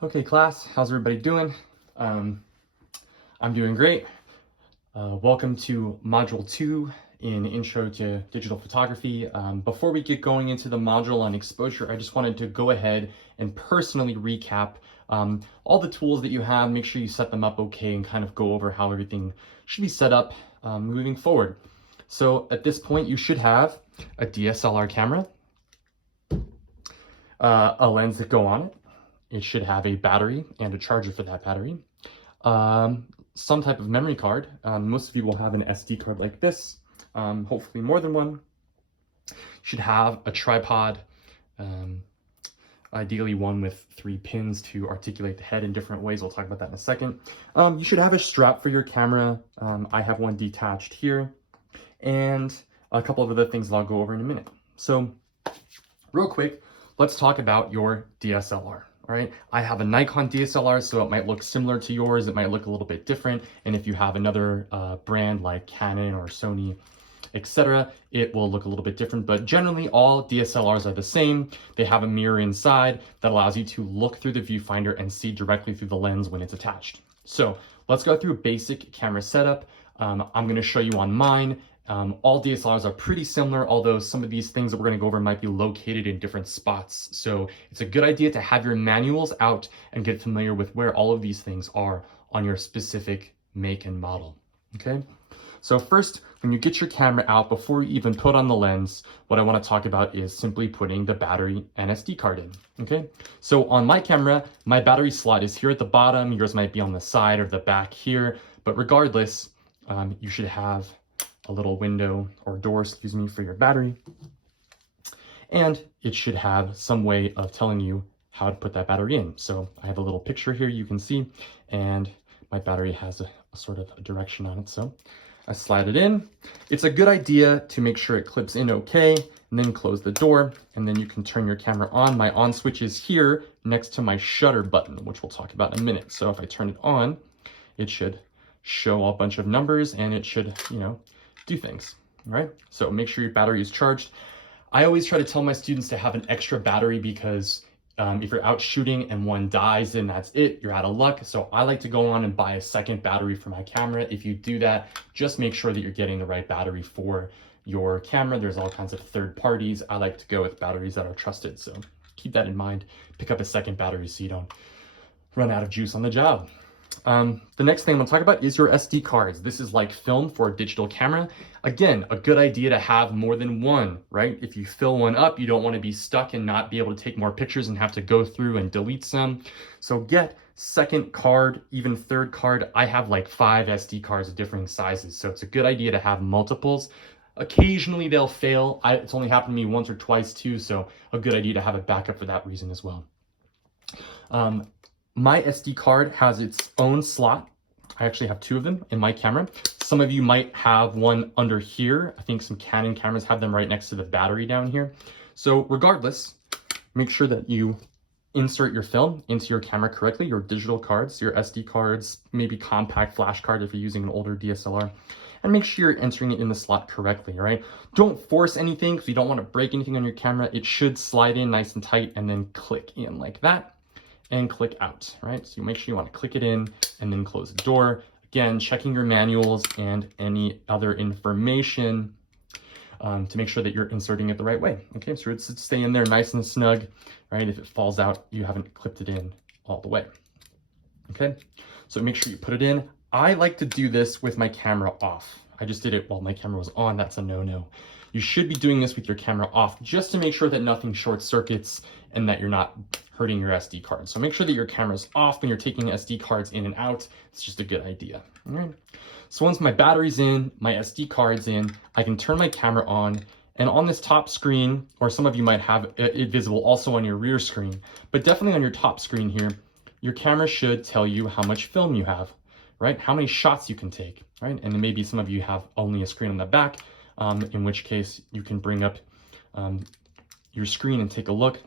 Okay, class, how's everybody doing? I'm doing great. Welcome to Module 2 in Intro to Digital Photography. Before we get going into the module on exposure, I just wanted to go ahead and personally recap all the tools that you have, make sure you set them up okay, and kind of go over how everything should be set up moving forward. So at this point, you should have a DSLR camera, a lens that go on it. It should have a battery and a charger for that battery. Some type of memory card. Most of you will have an SD card like this, hopefully more than one. You should have a tripod, ideally one with 3 pins to articulate the head in different ways. We'll talk about that in a second. You should have a strap for your camera. I have one detached here, and a couple of other things that I'll go over in a minute. So real quick, let's talk about your DSLR. All right, I have a Nikon DSLR, so it might look similar to yours. It might look a little bit different. And if you have another brand like Canon or Sony, etc., it will look a little bit different. But generally, all DSLRs are the same. They have a mirror inside that allows you to look through the viewfinder and see directly through the lens when it's attached. So let's go through a basic camera setup. I'm going to show you on mine. All DSLRs are pretty similar, although some of these things that we're going to go over might be located in different spots. So it's a good idea to have your manuals out and get familiar with where all of these things are on your specific make and model. Okay. So first, when you get your camera out, before you even put on the lens, what I want to talk about is simply putting the battery and SD card in. Okay. So on my camera, my battery slot is here at the bottom. Yours might be on the side or the back here, but regardless, you should have a little window or door, excuse me, for your battery. And it should have some way of telling you how to put that battery in. So I have a little picture here you can see, and my battery has a sort of a direction on it. So I slide it in. It's a good idea to make sure it clips in okay, and then close the door, and then you can turn your camera on. My on switch is here next to my shutter button, which we'll talk about in a minute. So if I turn it on, it should show a bunch of numbers, and it should, do things, right? So make sure your battery is charged. I always try to tell my students to have an extra battery because if you're out shooting and one dies, then that's it, you're out of luck. So I like to go on and buy a second battery for my camera. If you do that, just make sure that you're getting the right battery for your camera. There's all kinds of third parties. I like to go with batteries that are trusted. So keep that in mind. Pick up a second battery so you don't run out of juice on the job. The next thing I'm gonna talk about is your SD cards. This is like film for a digital camera. Again, a good idea to have more than one, right? If you fill one up, you don't want to be stuck and not be able to take more pictures and have to go through and delete some. So get second card, even third card. I have like 5 SD cards of different sizes. So it's a good idea to have multiples. Occasionally they'll fail. It's only happened to me once or twice too. So a good idea to have a backup for that reason as well. My SD card has its own slot. I actually have 2 of them in my camera. Some of you might have one under here. I think some Canon cameras have them right next to the battery down here. So regardless, make sure that you insert your film into your camera correctly, your digital cards, your SD cards, maybe compact flash card if you're using an older DSLR, and make sure you're entering it in the slot correctly, right? Don't force anything because you don't want to break anything on your camera. It should slide in nice and tight and then click in like that. And click out, right? So you make sure you want to click it in and then close the door. Again, checking your manuals and any other information to make sure that you're inserting it the right way. Okay, so it should stay in there nice and snug, right? If it falls out, you haven't clipped it in all the way. Okay, so make sure you put it in. I like to do this with my camera off. I just did it while my camera was on. That's a no-no. You should be doing this with your camera off just to make sure that nothing short circuits and that you're not hurting your SD card. So make sure that your camera's off when you're taking SD cards in and out. It's just a good idea. All right. So once my battery's in, my SD card's in, I can turn my camera on, and on this top screen, or some of you might have it visible also on your rear screen, but definitely on your top screen here, your camera should tell you how much film you have, right? How many shots you can take, right? And then maybe some of you have only a screen on the back, in which case you can bring up your screen and take a look,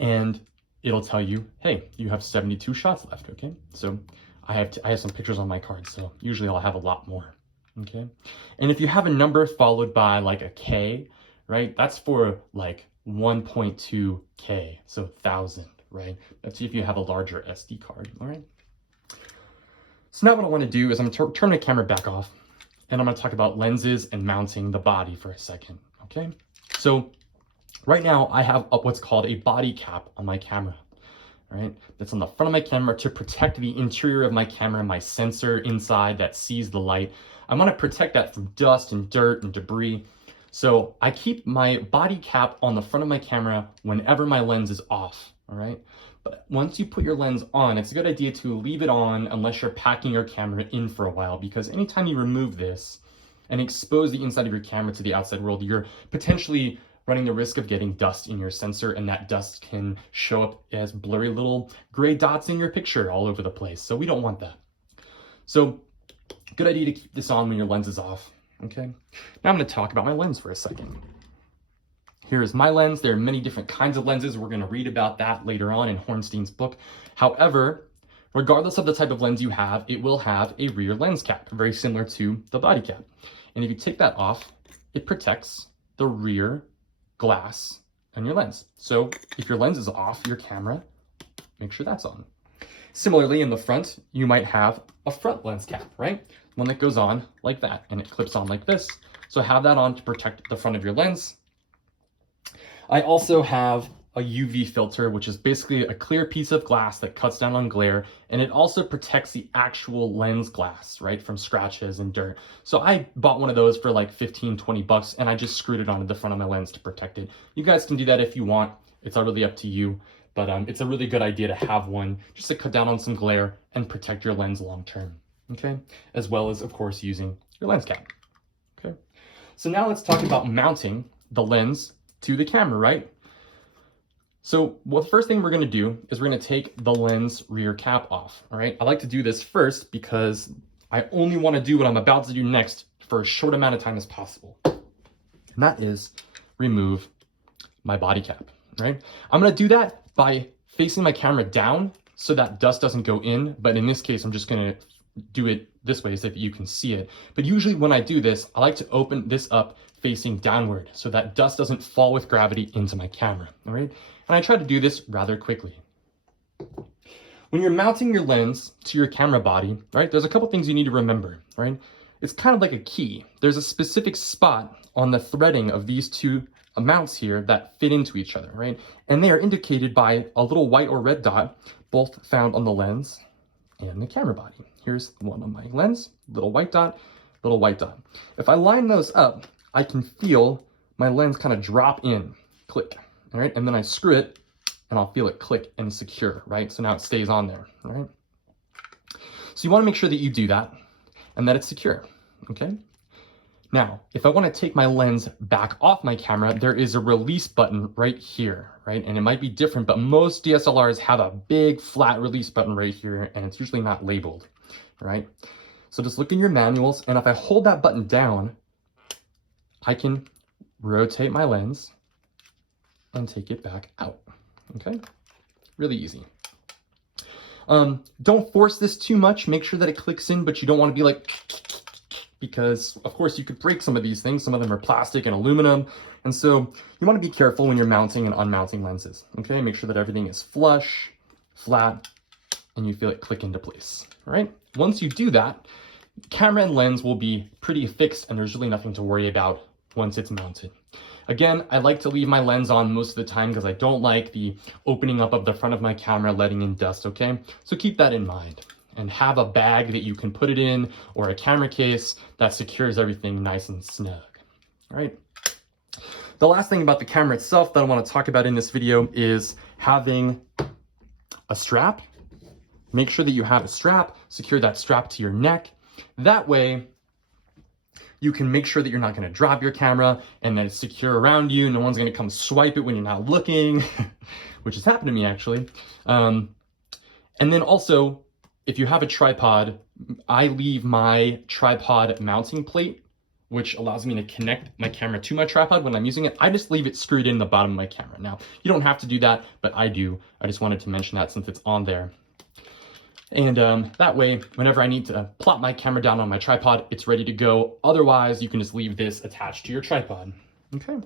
and it'll tell you, hey, you have 72 shots left, okay? So I have some pictures on my card, so usually I'll have a lot more, okay? And if you have a number followed by like a K, right, that's for like 1.2K, so 1,000, right? That's if you have a larger SD card, all right? So now what I want to do is I'm going to turn the camera back off, and I'm going to talk about lenses and mounting the body for a second, okay? So right now I have what's called a body cap on my camera, right? That's on the front of my camera to protect the interior of my camera, my sensor inside that sees the light. I want to protect that from dust and dirt and debris. So I keep my body cap on the front of my camera whenever my lens is off, all right? But once you put your lens on, it's a good idea to leave it on unless you're packing your camera in for a while, because anytime you remove this and expose the inside of your camera to the outside world, you're potentially running the risk of getting dust in your sensor, and that dust can show up as blurry little gray dots in your picture all over the place. So we don't want that. So good idea to keep this on when your lens is off, okay? Now I'm gonna talk about my lens for a second. Here is my lens. There are many different kinds of lenses. We're gonna read about that later on in Hornstein's book. However, regardless of the type of lens you have, it will have a rear lens cap, very similar to the body cap. And if you take that off, it protects the rear glass on your lens. So if your lens is off your camera, make sure that's on. Similarly, in the front, you might have a front lens cap, right? One that goes on like that, and it clips on like this. So have that on to protect the front of your lens. I also have a UV filter, which is basically a clear piece of glass that cuts down on glare, and it also protects the actual lens glass, right, from scratches and dirt. So I bought one of those for like 15, 20 bucks, and I just screwed it onto the front of my lens to protect it. You guys can do that if you want. It's totally up to you, but it's a really good idea to have one just to cut down on some glare and protect your lens long term, okay? As well as, of course, using your lens cap, okay? So now let's talk about mounting the lens to the camera, right? So the first thing we're going to do is we're going to take the lens rear cap off, all right? I like to do this first because I only want to do what I'm about to do next for as short amount of time as possible. And that is remove my body cap, right? I'm going to do that by facing my camera down so that dust doesn't go in. But in this case, I'm just going to do it this way so that you can see it. But usually when I do this, I like to open this up facing downward so that dust doesn't fall with gravity into my camera, all right? And I try to do this rather quickly. When you're mounting your lens to your camera body, right, there's a couple things you need to remember, right? It's kind of like a key. There's a specific spot on the threading of these two mounts here that fit into each other, right? And they are indicated by a little white or red dot, both found on the lens and the camera body. Here's one on my lens, little white dot, little white dot. If I line those up, I can feel my lens kind of drop in, click. All right, and then I screw it and I'll feel it click and secure, right? So now it stays on there, all right? So you wanna make sure that you do that and that it's secure, okay? Now, if I wanna take my lens back off my camera, there is a release button right here, right? And it might be different, but most DSLRs have a big flat release button right here, and it's usually not labeled, right? So just look in your manuals, and if I hold that button down, I can rotate my lens and take it back out, okay? Really easy. Don't force this too much. Make sure that it clicks in, but you don't want to be like, because of course you could break some of these things. Some of them are plastic and aluminum. And so you want to be careful when you're mounting and unmounting lenses, okay? Make sure that everything is flush, flat, and you feel it click into place, all right? Once you do that, camera and lens will be pretty fixed, and there's really nothing to worry about once it's mounted. Again, I like to leave my lens on most of the time because I don't like the opening up of the front of my camera letting in dust, okay? So keep that in mind and have a bag that you can put it in or a camera case that secures everything nice and snug, all right? The last thing about the camera itself that I want to talk about in this video is having a strap. Make sure that you have a strap, secure that strap to your neck. That way, you can make sure that you're not going to drop your camera and that it's secure around you. No one's going to come swipe it when you're not looking, which has happened to me actually. And then also, if you have a tripod, I leave my tripod mounting plate, which allows me to connect my camera to my tripod when I'm using it. I just leave it screwed in the bottom of my camera. Now, you don't have to do that, but I do. I just wanted to mention that since it's on there. And that way, whenever I need to plop my camera down on my tripod, it's ready to go. Otherwise, you can just leave this attached to your tripod. Okay.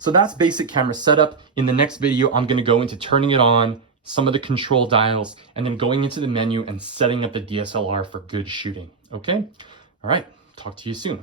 So that's basic camera setup. In the next video, I'm gonna go into turning it on, some of the control dials, and then going into the menu and setting up the DSLR for good shooting, okay? All right, talk to you soon.